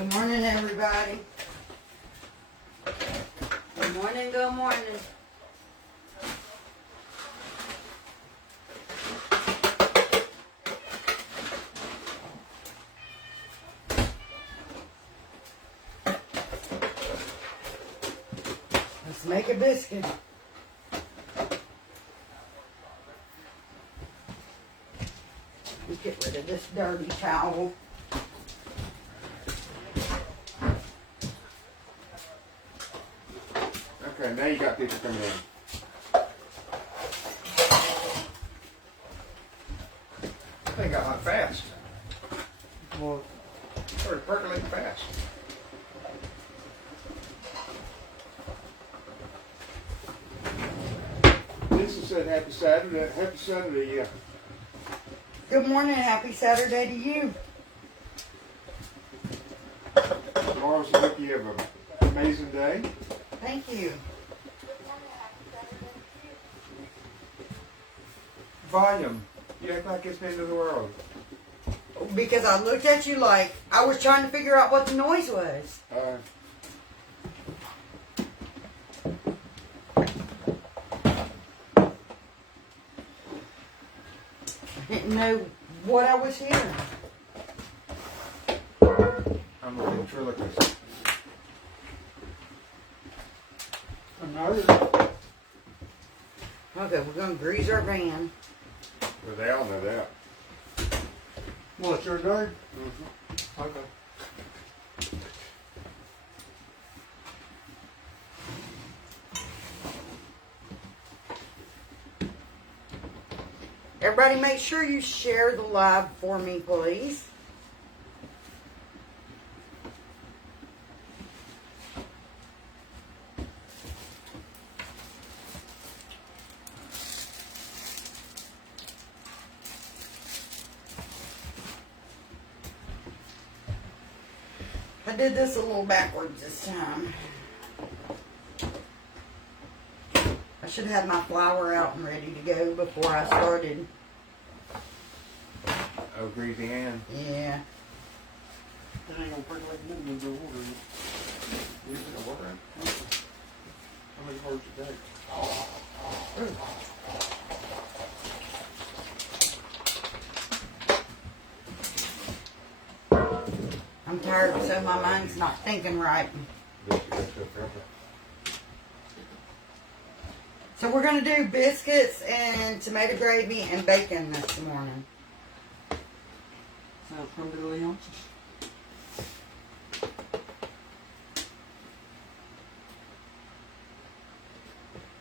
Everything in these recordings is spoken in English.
Good morning, everybody. Good morning, good morning. Let's make a biscuit. Let's get rid of this dirty towel. Okay, now you got people coming in. They got hot fast. Well, started percolating fast. Lisa said happy Saturday. Happy Saturday, yeah. Good morning, happy Saturday to you. Tomorrow's a hope you have an amazing day. Thank you. Volume. You act like it's the end of the world. Because I looked at you like I was trying to figure out what the noise was. I didn't know what I was hearing. I'm a ventriloquist. Okay, we're going to grease our van. Well, they all know that. Well, it's your turn? Mm-hmm. Okay. Everybody make sure you share the live for me, please. I did this a little backwards this time. I should have had my flour out and ready to go before I started. Oh, greasy hand. Yeah. That ain't gonna percolate more than the water. You put the water in? How many hours a day? I'm tired, so my mind's not thinking right. So we're going to do biscuits and tomato gravy and bacon this morning. Sounds from the Leon's.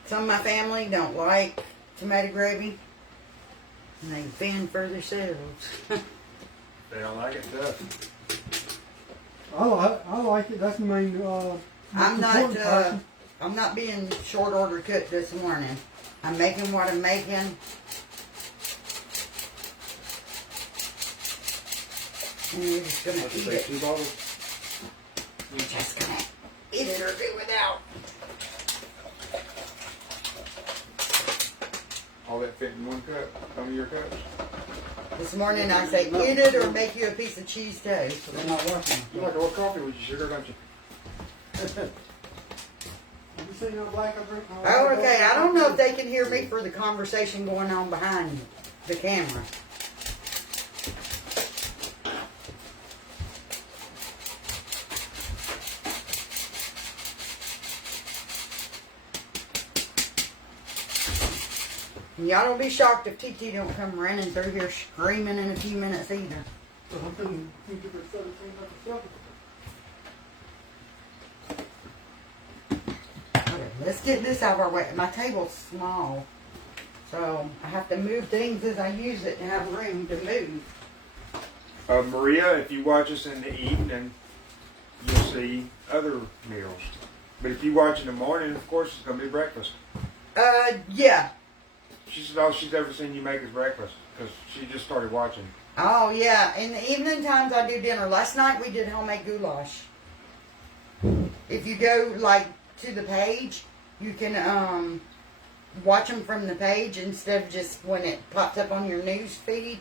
Some of my family don't like tomato gravy, and they fend for themselves. They don't like it, tough. I like it. That's the main. I'm not being short order cooked this morning. I'm making what I'm making. And you're just gonna What'd you eat say, it. 2 bottles? You're just gonna eat it or do without. All that fit in one cup? Some of your cups? This morning I say eat it or make you a piece of cheese toast. So they're not working. You like a little coffee with your sugar, don't you? Have you seen how black I drink? Oh, okay. I don't know if they can hear me for the conversation going on behind the camera. And y'all don't be shocked if TT don't come running through here screaming in a few minutes either. Okay, let's get this out of our way. My table's small, so I have to move things as I use it to have room to move. Maria, if you watch us in the evening, you'll see other meals. But if you watch in the morning, of course, it's going to be breakfast. Yeah. She said all she's ever seen you make is breakfast because she just started watching. Oh, yeah. In the evening times, I do dinner. Last night, we did homemade goulash. If you go, like, to the page, you can watch them from the page instead of just when it pops up on your news feed.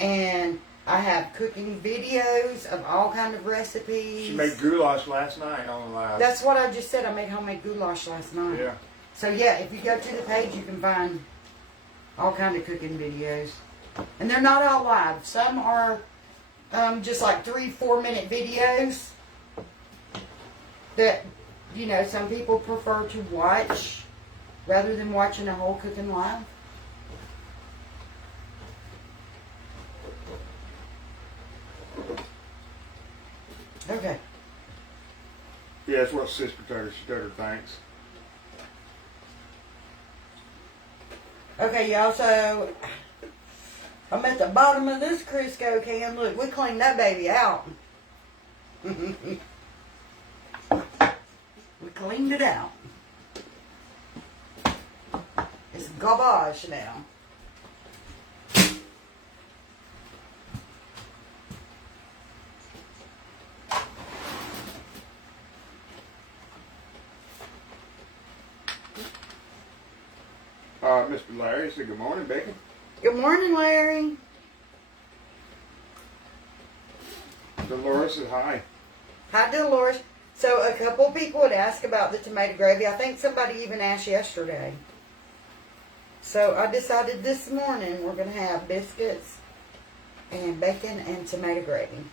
And I have cooking videos of all kind of recipes. She made goulash last night on the live. That's what I just said. I made homemade goulash last night. Yeah. So yeah, if you go to the page, you can find all kind of cooking videos. And they're not all live. Some are just like 3-4 minute videos that, you know, some people prefer to watch rather than watching a whole cooking live. Okay. Yeah, that's what Sis Potato Stutter thinks. Okay, y'all, so I'm at the bottom of this Crisco can. Look, we cleaned that baby out. We cleaned it out. It's garbage now. Mr. Larry said, good morning, Becky. Good morning, Larry. Dolores said hi. Hi, Dolores. So a couple people had asked about the tomato gravy. I think somebody even asked yesterday. So I decided this morning we're going to have biscuits and bacon and tomato gravy.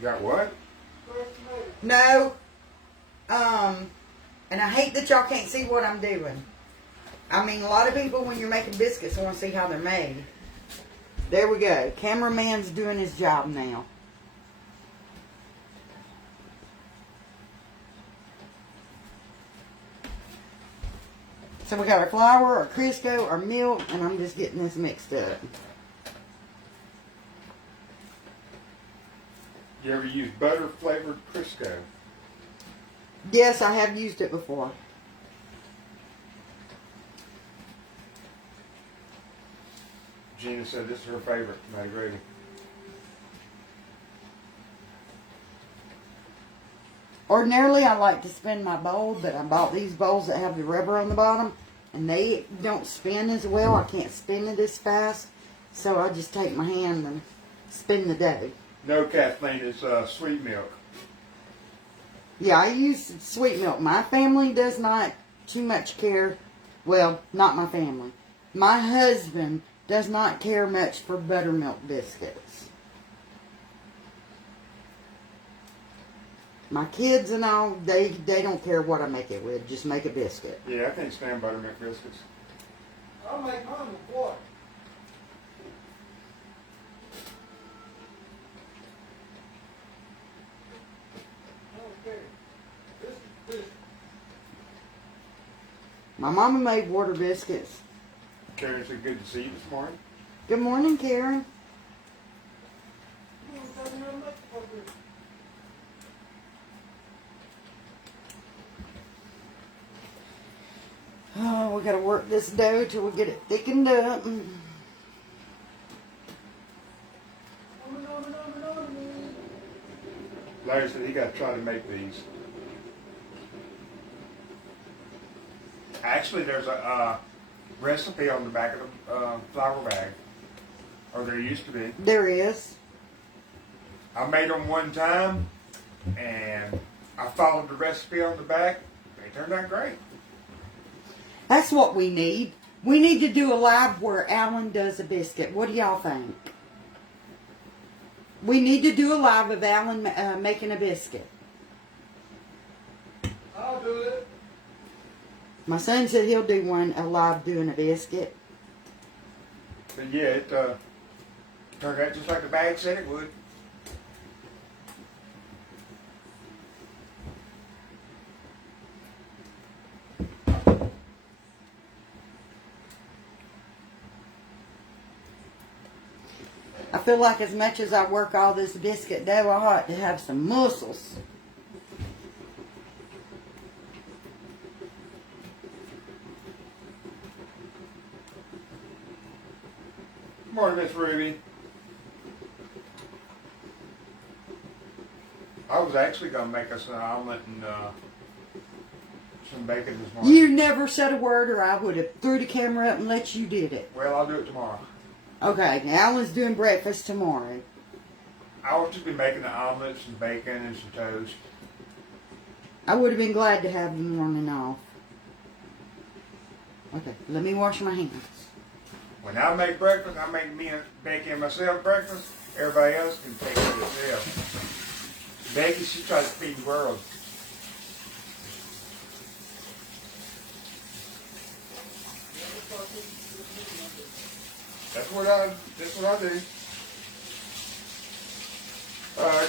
You got what? No. And I hate that y'all can't see what I'm doing. I mean, a lot of people, when you're making biscuits, want to see how they're made. There we go. Cameraman's doing his job now. So we got our flour, our Crisco, our milk, and I'm just getting this mixed up. You ever use butter flavored Crisco? Yes, I have used it before. Gina said this is her favorite tomato gravy. Ordinarily, I like to spin my bowl, but I bought these bowls that have the rubber on the bottom, and they don't spin as well. I can't spin it as fast, so I just take my hand and spin the dough. No, Kathleen, it's sweet milk. Yeah, I use sweet milk. My family does not too much care. Well, not my family. My husband does not care much for buttermilk biscuits. My kids and all, they don't care what I make it with. Just make a biscuit. Yeah, I can't stand buttermilk biscuits. I'll make mine with water. Okay. This. My mama made water biscuits. Karen said, good to see you this morning. Good morning, Karen. You don't tell me how to make the fucker. Oh, we gotta work this dough till we get it thickened up. Larry said he got to try to make these. Actually, there's a recipe on the back of the flour bag. Or there used to be. There is. I made them one time, and I followed the recipe on the back. They turned out great. That's what we need. We need to do a live where Alan does a biscuit. What do y'all think? We need to do a live of Alan making a biscuit. I'll do it. My son said he'll do one, a live doing a biscuit. But yeah, it turned out just like the bag said it would. I feel like as much as I work all this biscuit dough, I ought to have some muscles. Good morning, Miss Ruby. I was actually going to make us an omelet and some bacon this morning. You never said a word, or I would have threw the camera up and let you did it. Well, I'll do it tomorrow. Okay, now Alan's doing breakfast tomorrow. I'll just be making the omelets and bacon and some toast. I would have been glad to have the morning off. Okay, let me wash my hands. When I make breakfast, I make me and Becky and myself breakfast. Everybody else can take it themselves. Becky, she tries to feed the world. That's what I do.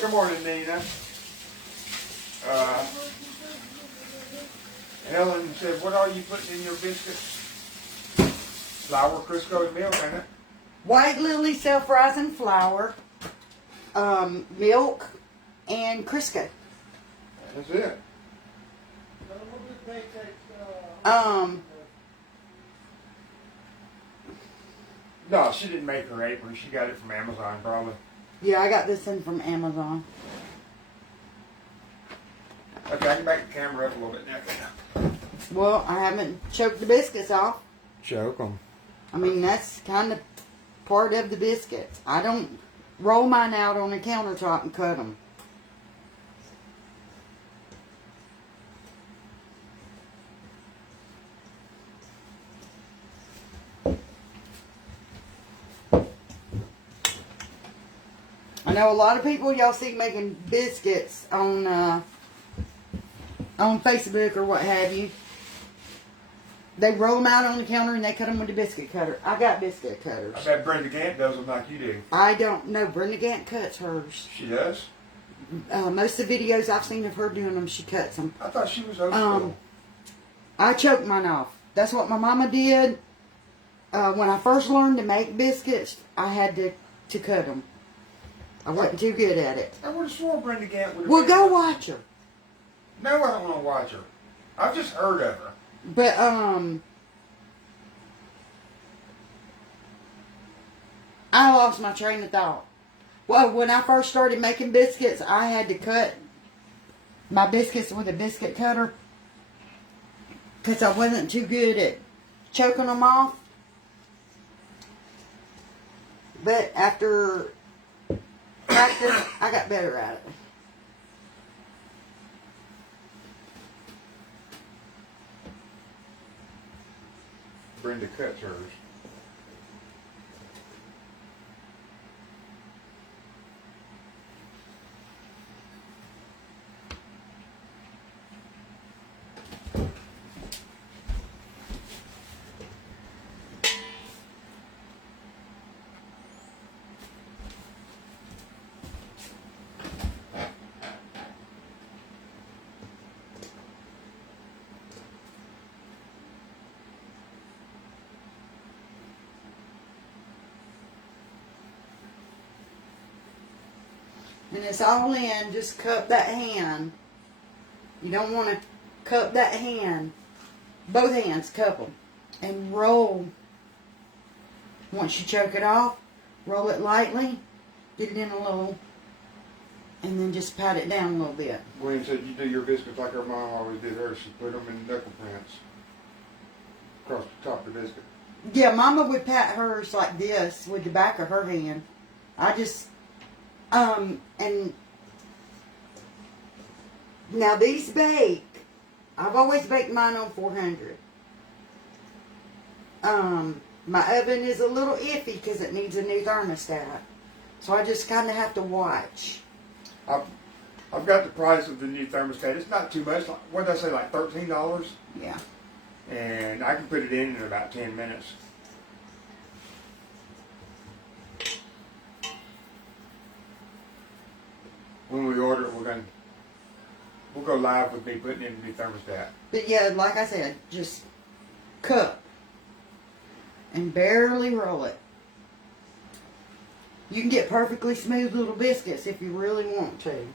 Good morning, Nina. Helen said, what are you putting in your biscuits? Flour, Crisco, and milk, ain't it? White Lily self-rising flour, milk, and Crisco. That's it. No, she didn't make her apron. She got it from Amazon, probably. Yeah, I got this in from Amazon. Okay, I can back the camera up a little bit now. Well, I haven't choked the biscuits off. Choke them. I mean, that's kind of part of the biscuits. I don't roll mine out on the countertop and cut them. I know a lot of people y'all see making biscuits on Facebook or what have you. They roll them out on the counter and they cut them with a biscuit cutter. I got biscuit cutters. I bet Brenda Gant does them like you do. I don't know. Brenda Gant cuts hers. She does? Most of the videos I've seen of her doing them, she cuts them. I thought she was old school. I choked mine off. That's what my mama did. When I first learned to make biscuits, I had to cut them. I wasn't too good at it. I would have sworn Brenda Gant would have Well, been. go watch her. No, I don't want to watch her. I've just heard of her. But, I lost my train of thought. Well, when I first started making biscuits, I had to cut my biscuits with a biscuit cutter because I wasn't too good at choking them off. But after practice, I got better at it. Brenda cuts hers. And it's all in, just cup that hand. You don't want to cup that hand. Both hands, cup them. And roll. Once you choke it off, roll it lightly. Get it in a little. And then just pat it down a little bit. Gwen said you do your biscuits like her mom always did hers. She put them in knuckle prints across the top of the biscuit. Yeah, Mama would pat hers like this with the back of her hand. I just... and now these bake, I've always baked mine on 400. My oven is a little iffy because it needs a new thermostat. So I just kind of have to watch. I've got the price of the new thermostat. It's not too much. What did I say, like $13? Yeah. And I can put it in about 10 minutes. When we order it, we'll go live with me putting in the new thermostat. But yeah, like I said, just cup and barely roll it. You can get perfectly smooth little biscuits if you really want to.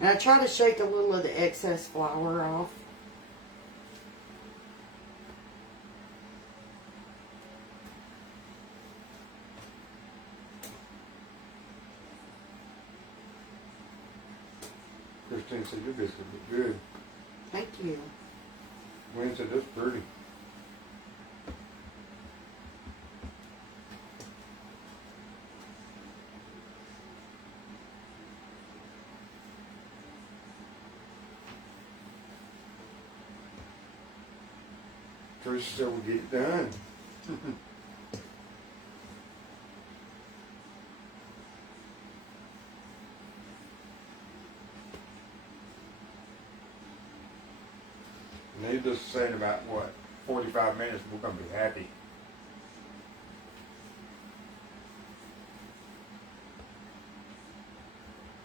And I try to shake a little of the excess flour off. Christine said your biscuits look good. Thank you. Gwen said that's pretty. Tricia said we'll get it done. Needless to say, in about, what, 45 minutes, we're going to be happy.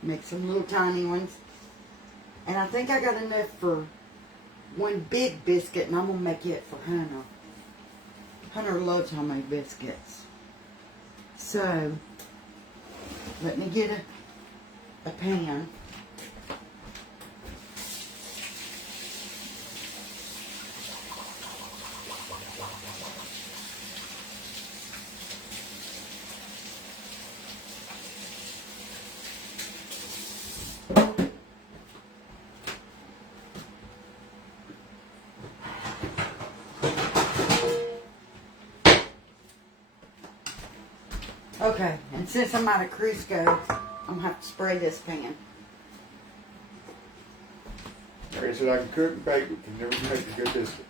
Make some little tiny ones. And I think I got enough for one big biscuit, and I'm going to make it for Hunter. Hunter loves homemade biscuits. So, let me get a pan. Okay, and since I'm out of Crisco, I'm going to have to spray this pan. Like I said, I can cook and bake, but can never make a good biscuit.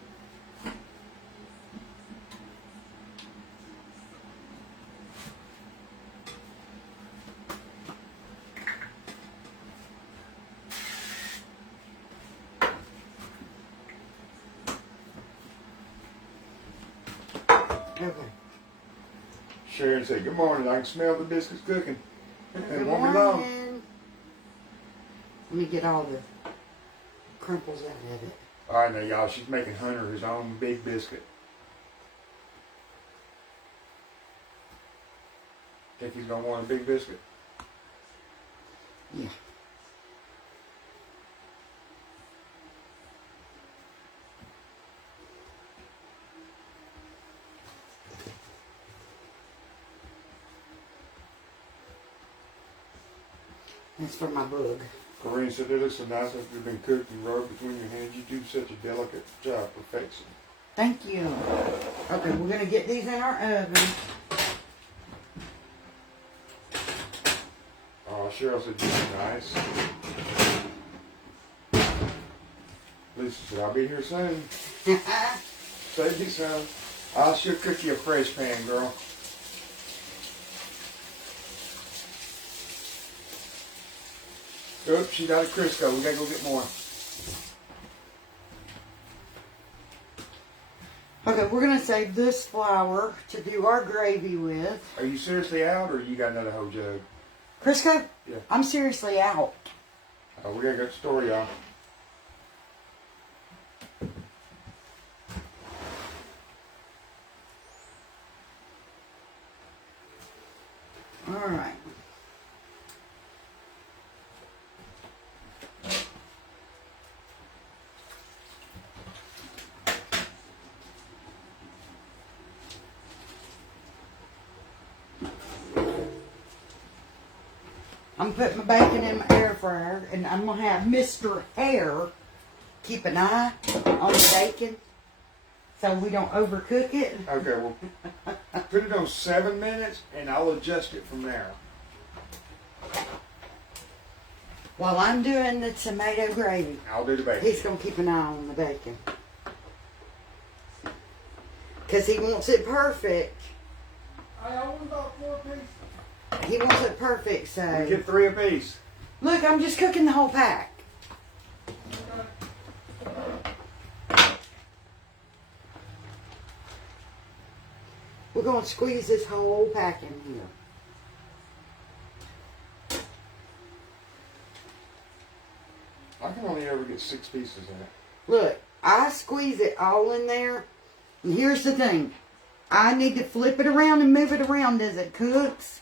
Okay. Sharon said, good morning, I can smell the biscuits cooking. Good It won't be long. morning. Let me get all the crimples out of it. Alright, now, y'all, she's making Hunter his own big biscuit. Think he's going to want a big biscuit? Yeah. That's for my bug. Corinne said, they look so nice after they've been cooked and rubbed between your hands. You do such a delicate job. Perfection. Thank you. Okay, we're going to get these in our oven. Oh, Cheryl said, you look nice. Lisa said, I'll be here soon. Save me some. I should cook you a fresh pan, girl. Oops, she got a Crisco. We gotta go get more. Okay, we're going to save this flour to do our gravy with. Are you seriously out, or you got another whole jug? Crisco? Yeah. I'm seriously out. Oh, we gotta go to the store, y'all. All right. I'm putting my bacon in my air fryer, and I'm going to have Mr. Hare keep an eye on the bacon so we don't overcook it. Okay, well, put it on 7 minutes, and I'll adjust it from there. While I'm doing the tomato gravy, I'll do the bacon. he's going to keep an eye on the bacon. Because he wants it perfect. I only bought 4 pieces. He wants it perfect, We so... get 3 apiece. Look, I'm just cooking the whole pack. We're going to squeeze this whole pack in here. I can only ever get 6 pieces in it. Look, I squeeze it all in there. And here's the thing. I need to flip it around and move it around as it cooks.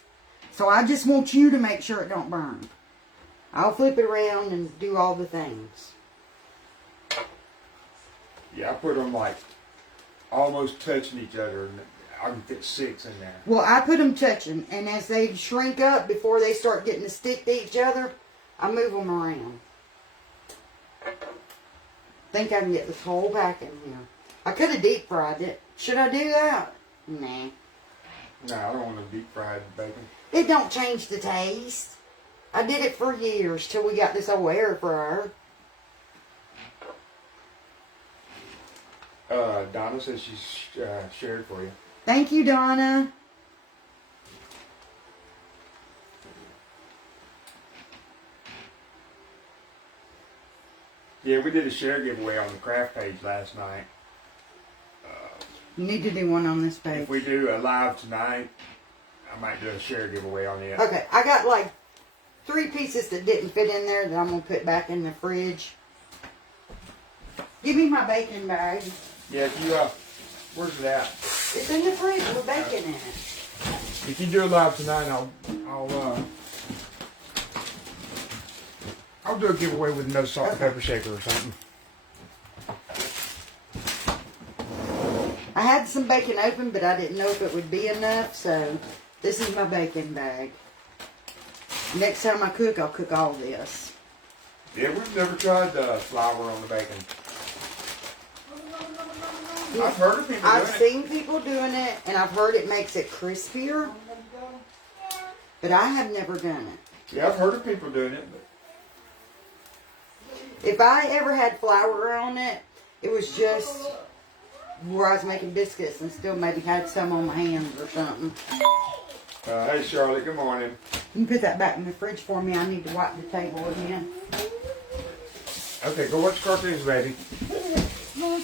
So I just want you to make sure it don't burn. I'll flip it around and do all the things. Yeah, I put them like almost touching each other, and I can fit 6 in there. Well, I put them touching, and as they shrink up before they start getting to stick to each other, I move them around. Think I can get this whole back in here. I could have deep fried it. Should I do that? Nah. No, I don't want to deep fried bacon. It don't change the taste. I did it for years till we got this old air fryer. Donna says she's shared for you. Thank you, Donna. Yeah, we did a share giveaway on the craft page last night. You need to do one on this page. If we do a live tonight, I might do a share giveaway on it. Okay, I got like 3 pieces that didn't fit in there that I'm going to put back in the fridge. Give me my bacon bag. Yeah, if you, where's it at? It's in the fridge with bacon in it. If you do a live tonight, I'll do a giveaway with no salt and pepper shaker or something. I had some bacon open, but I didn't know if it would be enough, so this is my bacon bag. Next time I cook, I'll cook all this. Yeah, we've never tried flour on the bacon. I've heard of people I've doing it. seen people doing it, and I've heard it makes it crispier, but I have never done it. Yeah, I've heard of people doing it, but If I ever had flour on it, it was just where I was making biscuits and still maybe had some on my hands or something. hey Charlotte, good morning. You can put that back in the fridge for me. I need to wipe the table again. Okay, go watch cartoons, baby.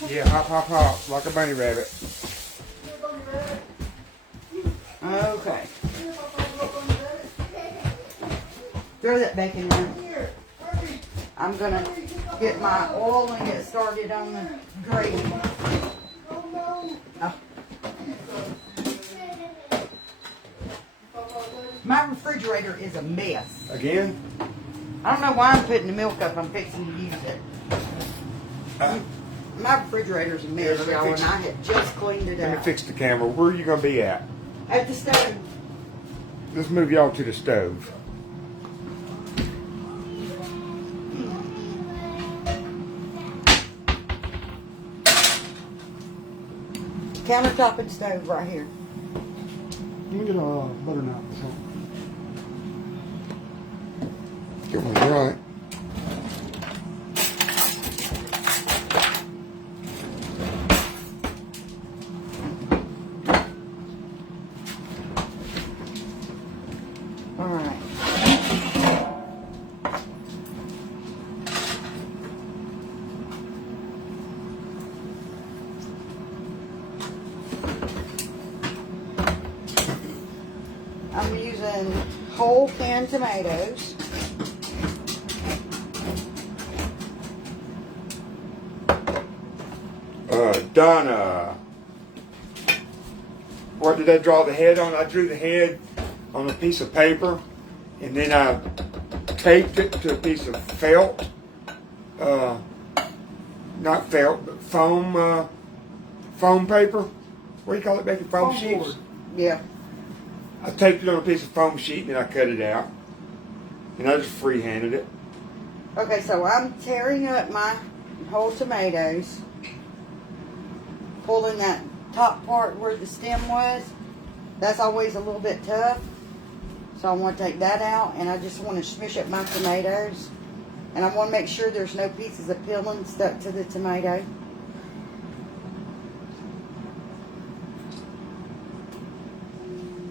Yeah, hop, hop, hop, like a bunny rabbit. Okay. Throw that bacon in. I'm going to get my oil and get started on the gravy. Oh. My refrigerator is a mess. Again? I don't know why I'm putting the milk up. I'm fixing to use it. My refrigerator's a mess, Yeah, y'all, and I had just cleaned it Let me out. fix the camera. Where are you going to be at? At the stove. Let's move y'all to the stove. Countertop and stove right here. You can get a butter knife or something. Get one right. All right. I'm using whole canned tomatoes. Donna. What did I draw the head on? I drew the head on a piece of paper, and then I taped it to a piece of felt. Not felt, but foam paper. What do you call it, Becky? Foam sheets? Yeah. I taped it on a piece of foam sheet, and then I cut it out. And I just freehanded it. Okay, so I'm tearing up my whole tomatoes. Pulling that top part where the stem was. That's always a little bit tough. So I want to take that out, and I just want to smush up my tomatoes. And I want to make sure there's no pieces of peeling stuck to the tomato.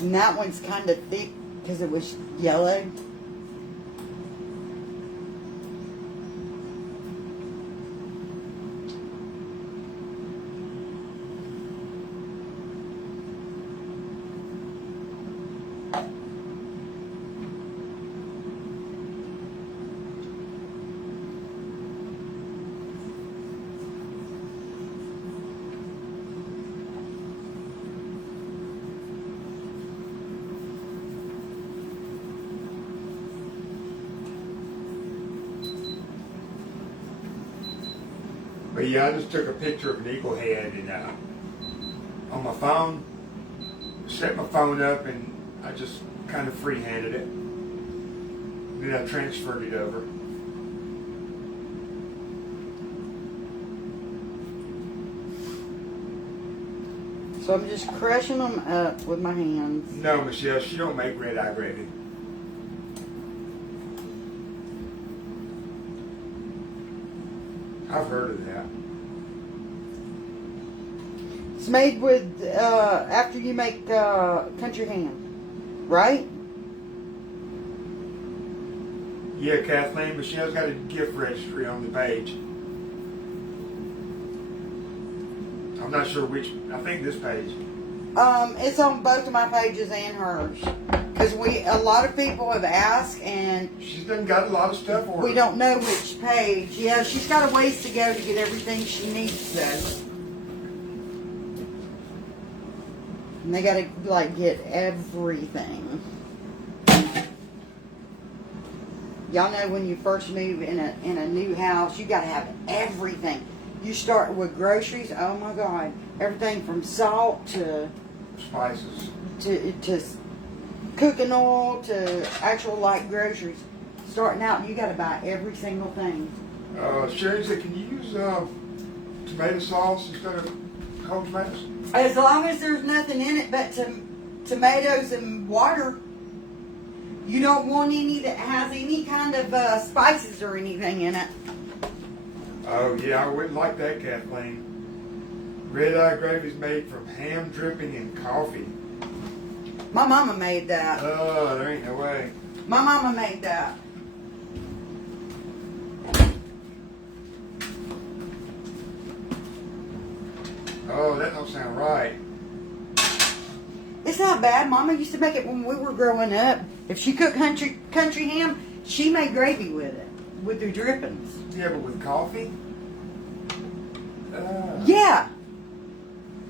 And that one's kind of thick because it was yellow. But yeah, I just took a picture of an eagle head and on my phone, set my phone up, and I just kind of free-handed it. Then I transferred it over. So I'm just crushing them up with my hands. No, Michelle, she don't make red-eye gravy. I've heard of that. It's made with, after you make country ham, right? Yeah, Kathleen, Michelle's got a gift registry on the page. I'm not sure which, I think this page. It's on both of my pages and hers. Because a lot of people have asked, and She's done got a lot of stuff ordered. we don't know which page. Yeah, she's got a ways to go to get everything she needs, though. And they gotta, like, get everything. Y'all know when you first move in a new house, you gotta have everything. You start with groceries, oh my God. Everything from salt to Spices. to cooking oil to actual like groceries. Starting out, you got to buy every single thing. Sherry said, can you use tomato sauce instead of whole tomatoes? As long as there's nothing in it but tomatoes and water. You don't want any that has any kind of spices or anything in it. Oh, yeah, I wouldn't like that, Kathleen. Red-eye gravy is made from ham dripping and coffee. My mama made that. Oh, there ain't no way. My mama made that. Oh, that don't sound right. It's not bad. Mama used to make it when we were growing up. If she cooked country ham, she made gravy with it, with her drippings. Yeah, but with coffee? Yeah.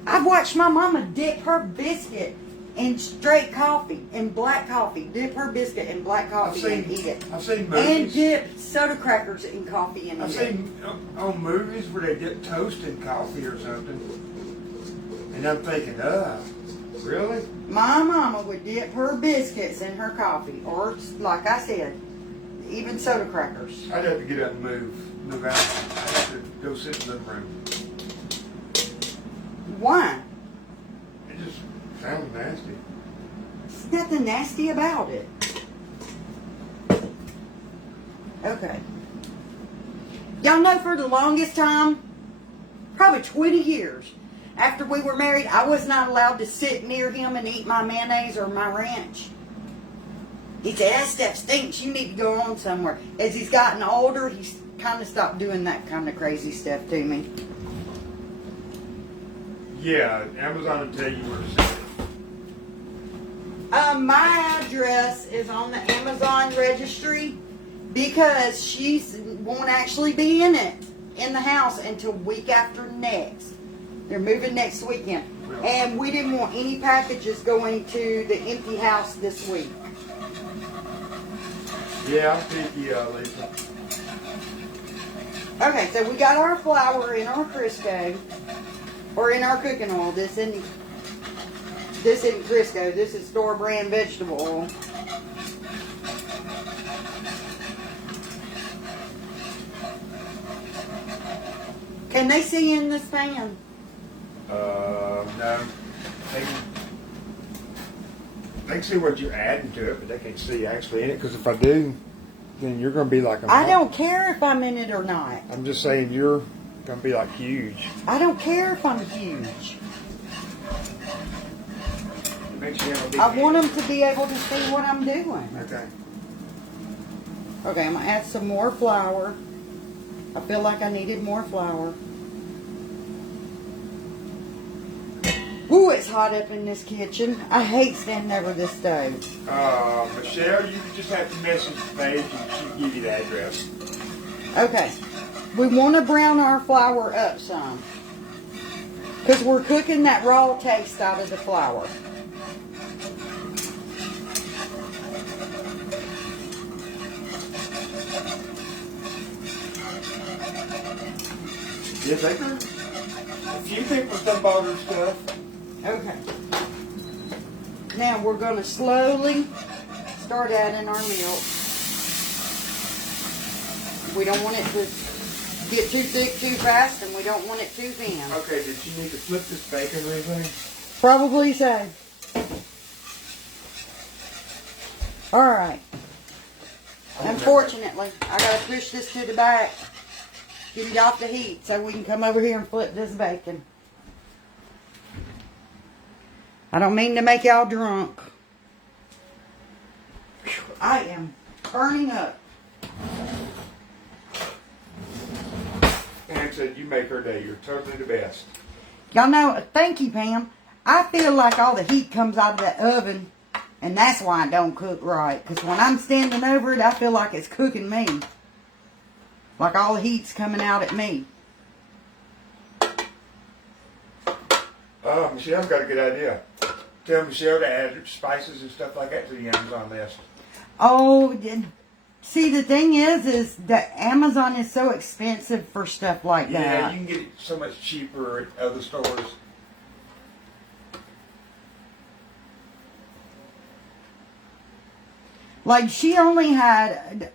I've watched my mama dip her biscuit in straight coffee, in black coffee. Dip her biscuit in black coffee and eat it. I've seen And movies. dip soda crackers in coffee and I've eat it. seen on movies where they dip toast in coffee or something. And I'm thinking, really? My mama would dip her biscuits in her coffee, or like I said, even soda crackers. I'd have to get up and move out. I'd have to go sit in the living room. Why? It just sounds nasty. There's nothing nasty about it. Okay. Y'all know for the longest time, probably 20 years, after we were married, I was not allowed to sit near him and eat my mayonnaise or my ranch. He said, that stuff stinks. You need to go on somewhere. As he's gotten older, he's kind of stopped doing that kind of crazy stuff to me. Yeah, Amazon will tell you where to sit. My address is on the Amazon registry because she won't actually be in the house until week after next. They're moving next weekend. And we didn't want any packages going to the empty house this week. Yeah, I'm picky, Lisa. Okay, so we got our flour in our Crisco, or in our cooking oil. This isn't Crisco. This is store brand vegetable oil. Can they see in this pan? No. They can see what you're adding to it, but they can't see actually in it. Because if I do, then you're going to be like a. I don't care if I'm in it or not. I'm just saying you're going to be like huge. I don't care if I'm huge. It makes you have a big I head. want them to be able to see what I'm doing. Okay. Okay, I'm going to add some more flour. I feel like I needed more flour. Ooh, it's hot up in this kitchen. I hate standing over this stove. Michelle, you just have to message the page and she'll give you the address. Okay. We want to brown our flour up some. Because we're cooking that raw taste out of the flour. Yes, I can. A few people still bought her stuff. Okay. Now we're going to slowly start adding our milk. We don't want it to get too thick too fast, and we don't want it too thin. Okay, did you need to flip this bacon or anything? Probably so. Alright. Unfortunately, I gotta push this to the back, get it off the heat, so we can come over here and flip this bacon. I don't mean to make y'all drunk. Whew, I am burning up. Pam said you make her day. You're totally the best. Y'all know, thank you, Pam. I feel like all the heat comes out of that oven, and that's why I don't cook right. Because when I'm standing over it, I feel like it's cooking me. Like all the heat's coming out at me. Michelle's got a good idea. Tell Michelle to add spices and stuff like that to the Amazon list. Oh, see, the thing is that Amazon is so expensive for stuff like Yeah, that. you can get it so much cheaper at other stores. Like, she only had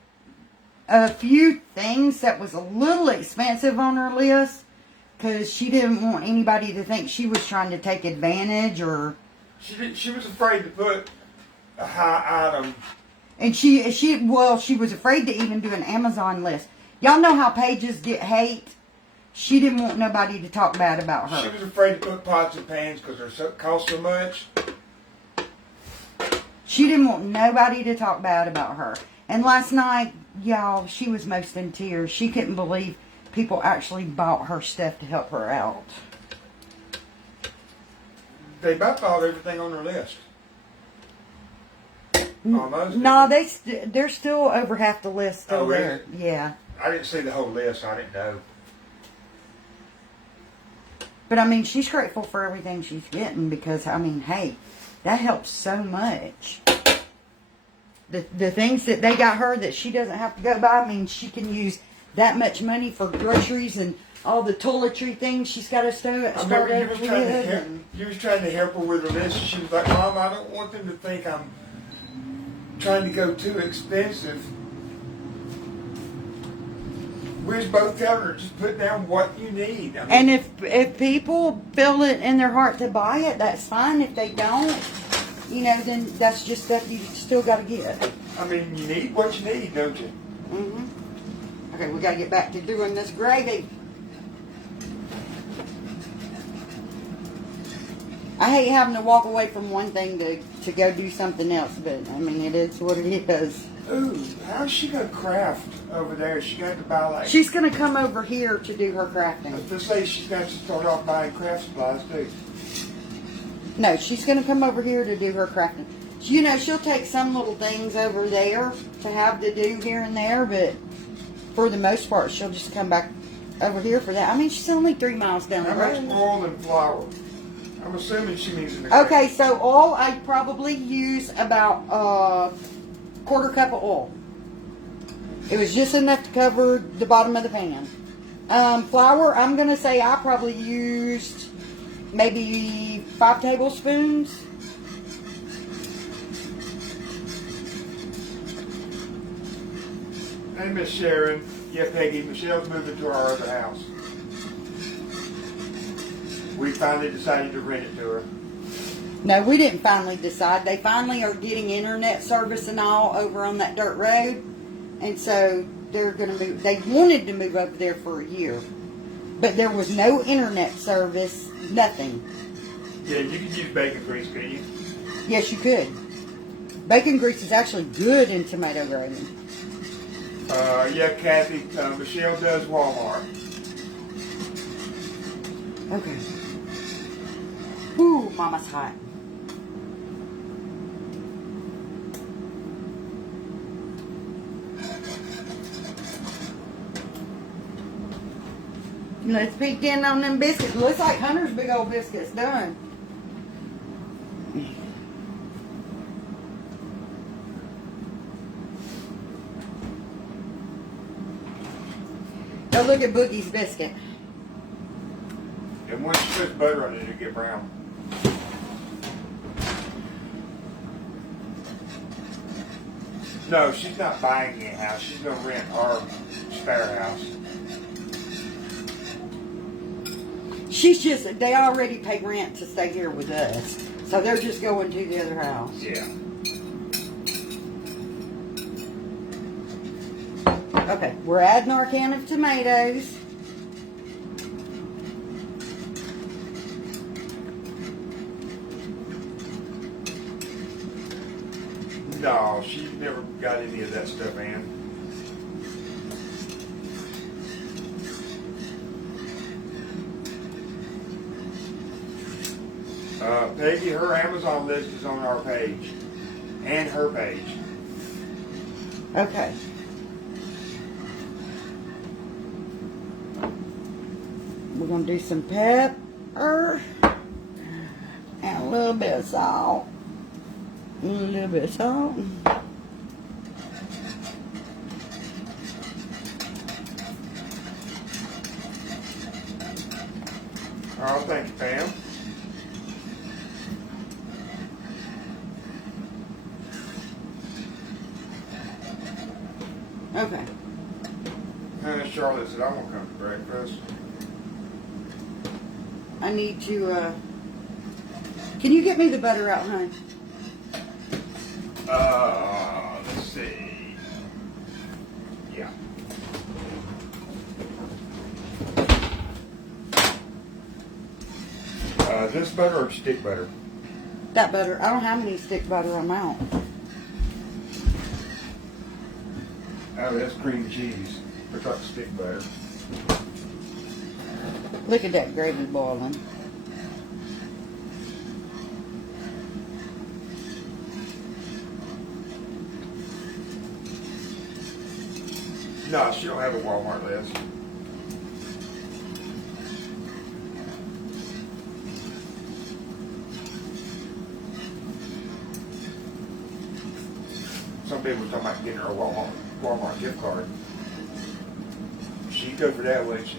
a few things that was a little expensive on her list because she didn't want anybody to think she was trying to take advantage or... She was afraid to put a high item. And she was afraid to even do an Amazon list. Y'all know how pages get hate? She didn't want nobody to talk bad about her. She was afraid to put pots and pans because they cost so much. She didn't want nobody to talk bad about her. And last night, y'all, she was most in tears. She couldn't believe people actually bought her stuff to help her out. They about bought everything on their list. Almost. No, they're still over half the list still really? there. Yeah. I didn't see the whole list. I didn't know. But, I mean, she's grateful for everything she's getting because, I mean, hey, that helps so much. The things that they got her that she doesn't have to go buy, I mean, she can use that much money for groceries and all the toiletry things she's got to start over with. You was trying to help her with her list. She was like, Mom, I don't want them to think I'm trying to go too expensive. We was both telling her, just put down what you need. I mean, And if people feel it in their heart to buy it, that's fine. If they don't, you know, then that's just stuff you still got to get. I mean, you need what you need, don't you? Mm-hmm. Okay, we got to get back to doing this gravy. I hate having to walk away from one thing to go do something else, but, I mean, it is what it is. Ooh, how's she gonna craft over there? She got to buy like... She's going to come over here to do her I was crafting. gonna say she's got to start off buying craft supplies too. No, she's going to come over here to do her crafting. You know, she'll take some little things over there to have to do here and there, but for the most part, she'll just come back over here for that. I mean, she's only 3 miles down the How road. much oil and flour? I'm assuming she means in the Okay, so oil, I probably use about a quarter cup of oil. It was just enough to cover the bottom of the pan. Flour, I'm going to say I probably used maybe 5 tablespoons. Hey, Miss Sharon. Yeah, Peggy. Michelle's moving to our other house. We finally decided to rent it to her. No, we didn't finally decide. They finally are getting internet service and all over on that dirt road. And so they're going to move. They wanted to move over there for a year. But there was no internet service, nothing. Yeah, you could use bacon grease, can you? Yes, you could. Bacon grease is actually good in tomato gravy. Yeah, Kathy. Michelle does Walmart. Okay. Ooh, Mama's hot. Let's peek in on them biscuits. Looks like Hunter's big old biscuits done. Now look at Boogie's biscuit. And once you put butter on it, it'll get brown. No, she's not buying me a house. She's gonna rent our spare house. They already pay rent to stay here with us. So they're just going to the other house. Yeah. Okay, we're adding our can of tomatoes. No, she's never got any of that stuff, Ann. Peggy, her Amazon list is on our page. And her page. Okay. We're going to do some pepper and a little bit of salt. A little bit of salt. Oh, thank you, Pam. Okay. Charlotte said, I won't come to breakfast. I need to, can you get me the butter out, hon? Let's see. Yeah. This butter or stick butter? That butter. I don't have any stick butter. I'm out. Oh, that's cream cheese. We're talking stick butter. Look at that gravy boiling. No, she don't have a Walmart list. Some people were talking about getting her a Walmart gift card. She'd go for that, wouldn't she?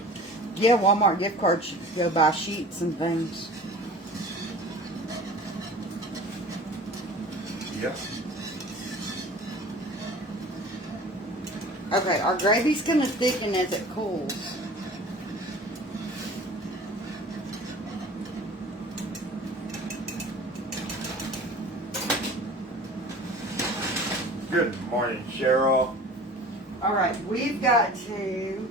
Yeah, Walmart gift card should go buy sheets and things. Yep. Okay, our gravy's gonna thicken as it cools. Good morning, Cheryl. All right, we've got to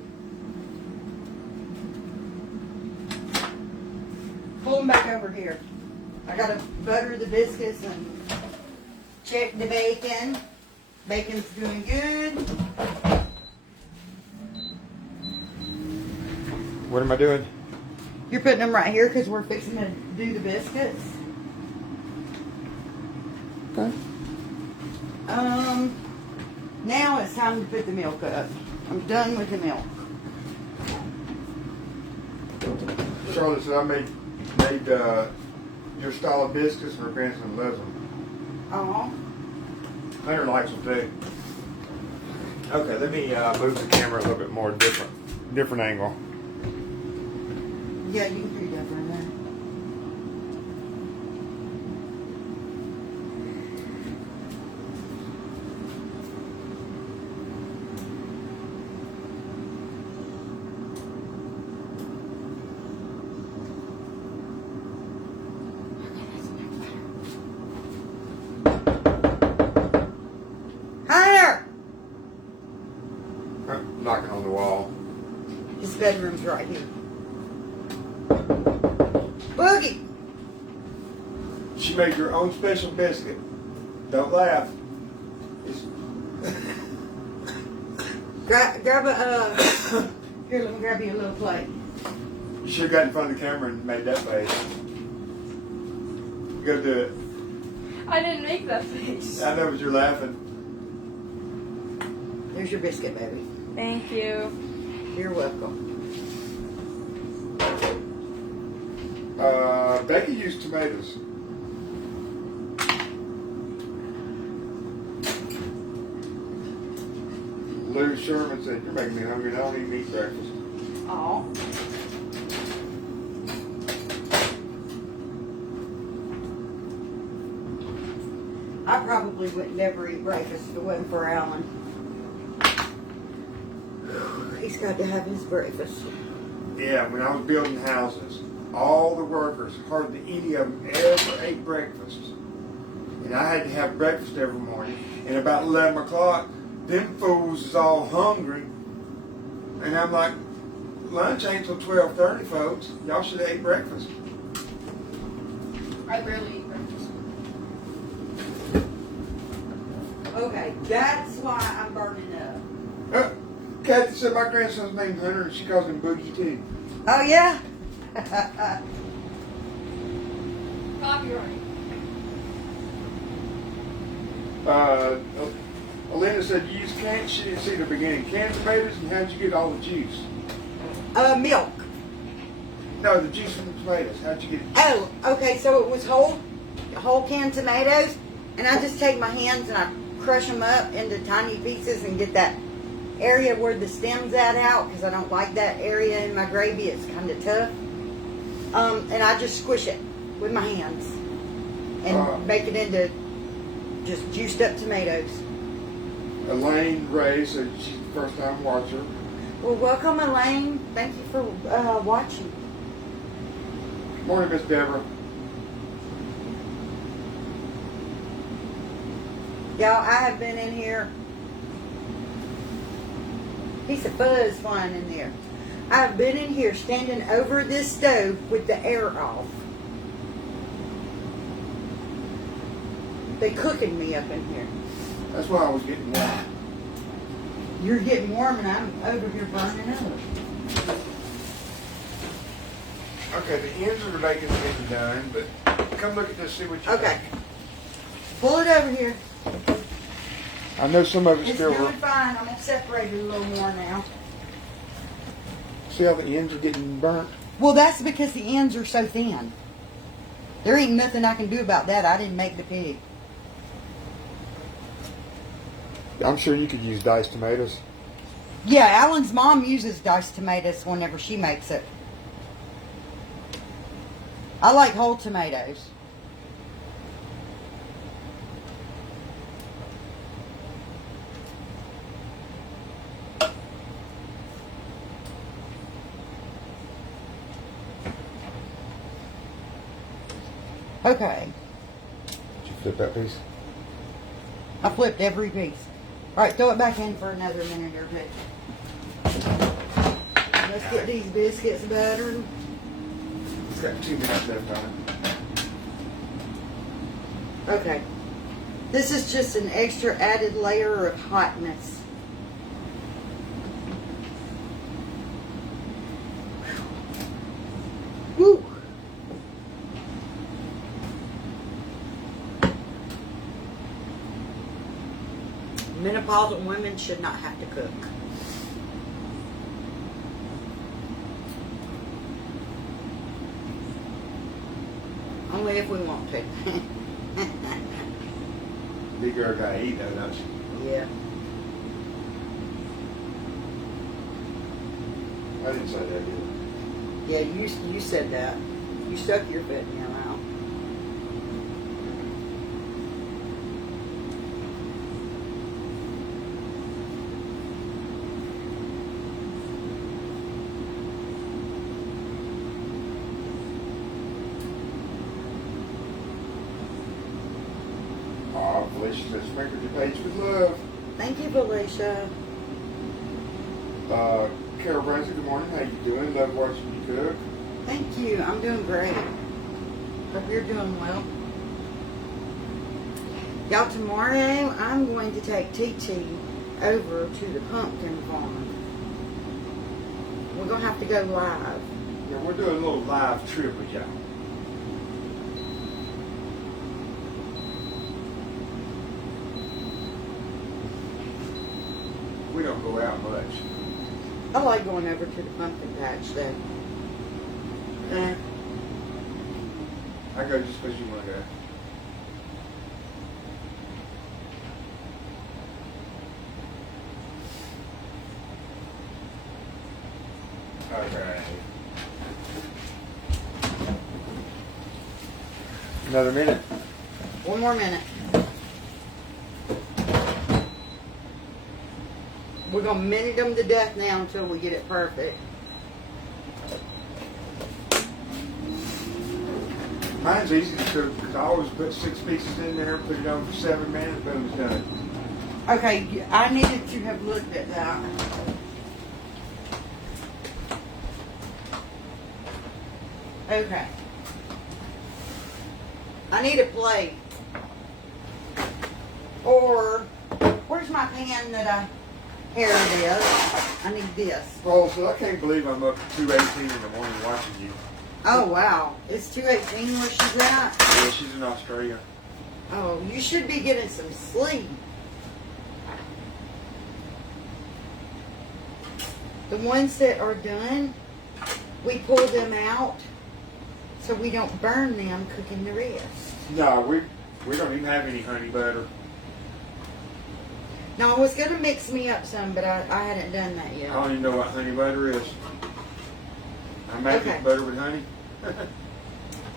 pull them back over here. I gotta butter the biscuits and check the bacon. Bacon's doing good. What am I doing? You're putting them right here because we're fixing to do the biscuits. Okay. Now it's time to put the milk up. I'm done with the milk. Charlotte said I made your style of biscuits and her grandson loves them. Oh. Hunter likes them too. Okay, let me move the camera a little bit more different angle. Yeah, you can do that right there. Hunter! Knocking on the wall. His bedroom's right here. Boogie! She made your own special biscuit. Don't laugh. Grab a, here, let me grab you a little plate. You should have got in front of the camera and made that face. Go do it. I didn't make that face. I know, but you're laughing. There's your biscuit, baby. Thank you. You're welcome. Becky used tomatoes. Lou Sherman said, "You're making me hungry. I don't even eat breakfast." Oh. I probably wouldn't ever eat breakfast if it wasn't for Alan. He's got to have his breakfast. Yeah, when I was building houses, all the workers, hardly any of them ever ate breakfast. And I had to have breakfast every morning. And about 11 o'clock, them fools is all hungry. And I'm like, lunch ain't till 12:30, folks. Y'all should have ate breakfast. I barely eat breakfast. Okay, that's why I'm burning up. Kathy said my grandson's named Hunter, and she calls him Boogie too. Oh, yeah? Copyright. Elena said you used canned. She didn't see the beginning. Canned tomatoes, and how'd you get all the juice? Milk. No, the juice from the tomatoes. How'd you get it? Oh, okay, so it was whole canned tomatoes, and I just take my hands and I crush them up into tiny pieces and get that area where the stem's out, because I don't like that area in my gravy. It's kind of tough. And I just squish it with my hands and make it into just juiced up tomatoes. Elaine Ray said she's the first time watcher. Well, welcome, Elaine. Thank you for watching. Morning, Miss Deborah. Y'all, I have been in here. Piece of fuzz flying in there. I've been in here standing over this stove with the air off. They cooking me up in here. That's why I was getting warm. You're getting warm and I'm over here burning up. Okay, the ends of the bacon's getting done, but come look at this, see what you Okay. think. Pull it over here. I know some of it's It's still doing fine. I'm going to separate it a little more now. See how the ends are getting burnt? Well, that's because the ends are so thin. There ain't nothing I can do about that. I didn't make the pig. I'm sure you could use diced tomatoes. Yeah, Alan's mom uses diced tomatoes whenever she makes it. I like whole tomatoes. Okay, Did you flip that piece? I flipped every piece. All right, throw it back in for another minute or two. Let's get these biscuits buttered. It's got 2 minutes left on it. Okay. This is just an extra added layer of hotness. Woo! Menopausal women should not have to cook. Only if we want to. Big girl got to eat though, don't she? Yeah. I didn't say that either. Yeah, you said that. You stuck your foot in your mouth. Oh, Felicia says, sprinkled your page with love. Thank you, Felicia. Carol Brown said, good morning. How you doing? Love watching you cook. Thank you. I'm doing great. Hope you're doing well. Y'all, tomorrow I'm going to take TT over to the pumpkin farm. We're going to have to go live. Yeah, we're doing a little live trip with y'all. We don't go out much. I like going over to the pumpkin patch though. I go just because you want to go. Okay. Another minute. One more minute. We're gonna minute them to death now until we get it perfect. Mine's easy to cook because I always put 6 pieces in there, put it on for 7 minutes, boom, it's done. Okay, I needed to have looked at that. Okay. I need a plate. Or, where's my pan that I, here it is. I need this. Oh, so I can't believe I'm up to 2:18 in the morning watching you. Oh, wow. It's 2:18 where she's at? Yeah, she's in Australia. Oh, you should be getting some sleep. The ones that are done, we pull them out so we don't burn them cooking the rest. No, we don't even have any honey butter. Now, I was going to mix me up some, but I hadn't done that I yet. don't even know what honey butter is. I make Okay. it butter with honey.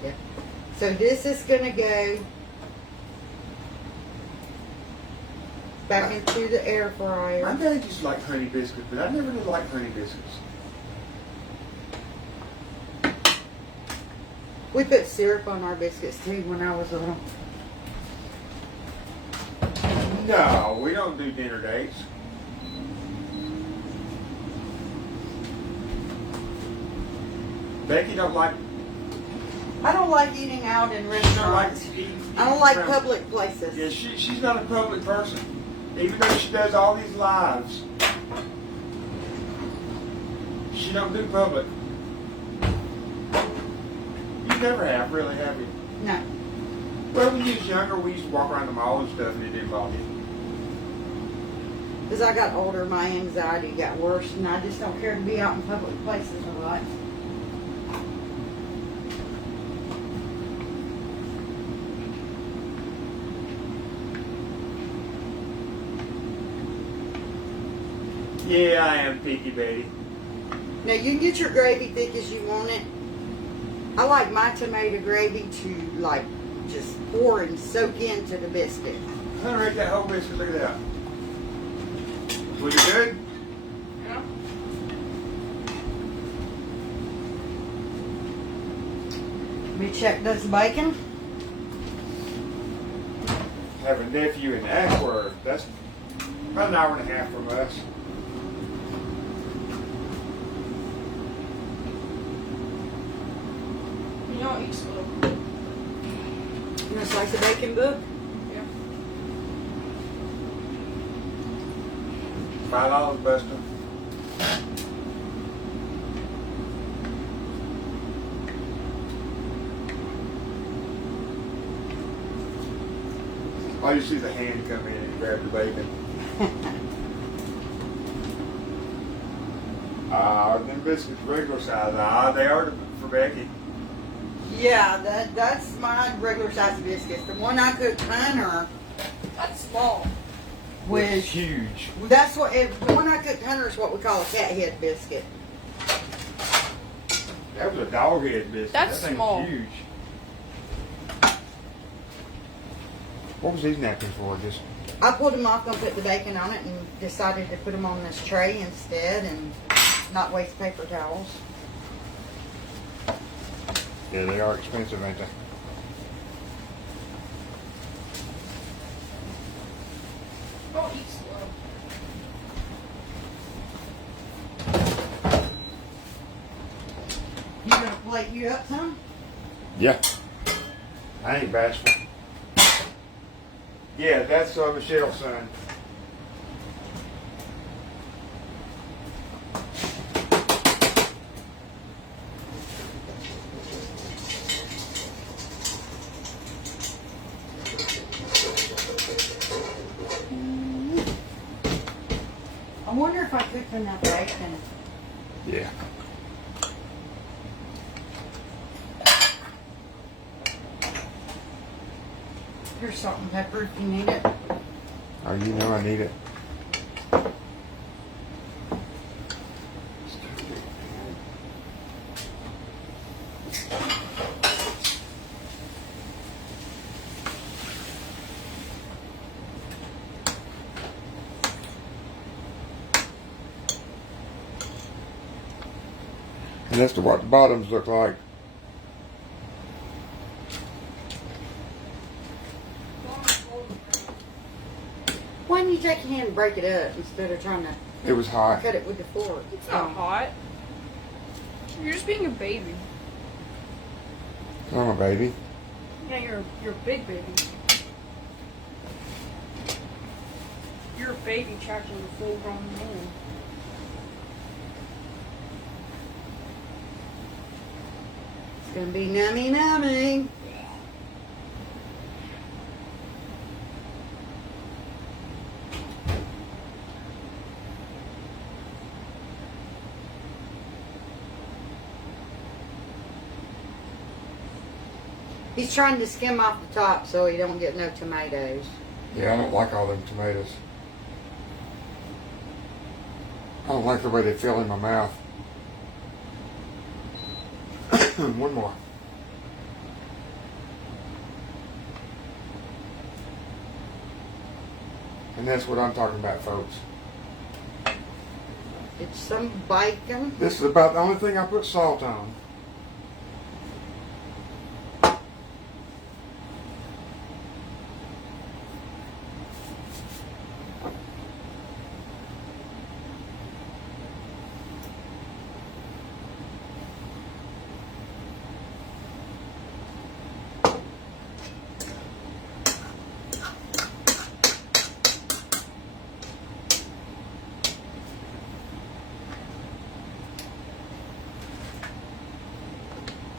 Yeah. So this is going to go back into the air My fryer. dad used to like honey biscuits, but I never did like honey biscuits. We put syrup on our biscuits too when I was little. No, we don't do dinner dates. Becky don't like. I don't like eating out in She don't like restaurants. eating. I don't like around- public places. Yeah, she's not a public person. Even though she does all these lives, she don't do public. You never have, really, have you? No. Well, when you was younger, we used to walk around the mall and stuff, and it didn't bother you. As I got older, my anxiety got worse, and I just don't care to be out in public places a lot. Yeah, I am picky, Betty. Now, you can get your gravy thick as you want it. I like my tomato gravy to, like, just pour and soak into the biscuit. Hunter ate that whole biscuit. Look at that. Was it good? Yeah. Let me check this bacon. Have a nephew in Ashworth. That's about an hour and a half from us. You don't eat slow. You want a slice of bacon, Book? Yeah. $5, Buster. Oh, you see the hand come in and grab the bacon. Them biscuits regular size. They are for Becky. Yeah, that's my regular size biscuits. The one I cooked Hunter That's small. was huge. That's what the one I cooked Hunter is what we call a cat head biscuit. That was a dog head biscuit. That's that thing's small. huge. What was these napkins for? Just I pulled them off, gonna put the bacon on it, and decided to put them on this tray instead, and not waste paper towels. yeah, they are expensive, ain't they? Don't eat slow. You gonna plate you up some? Yeah. I ain't bashful. Yeah, that's Michelle's son. I wonder if I cooked enough bacon. Yeah. Here's salt and pepper if you need it. Oh, you know I need it. And that's what the bottoms look like. Why don't you take your hand and break it up instead of trying to It was hot. cut it with the fork? It's not hot. You're just being a baby. I'm a baby. Yeah, you're a big baby. You're a baby trapped in a full-grown man. It's gonna be nummy nummy. He's trying to skim off the top so he don't get no tomatoes. Yeah, I don't like all them tomatoes. I don't like the way they feel in my mouth. One more. And that's what I'm talking about, folks. It's some bacon. This is about the only thing I put salt on.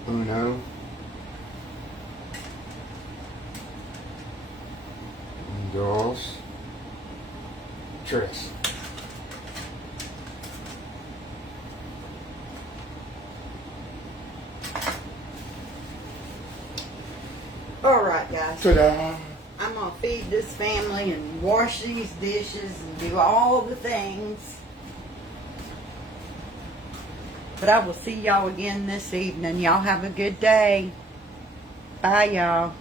Uno. Dos. Tres. All right, guys. Ta-da! I'm gonna feed this family and wash these dishes and do all the things. But I will see y'all again this evening. Y'all have a good day. Bye, y'all.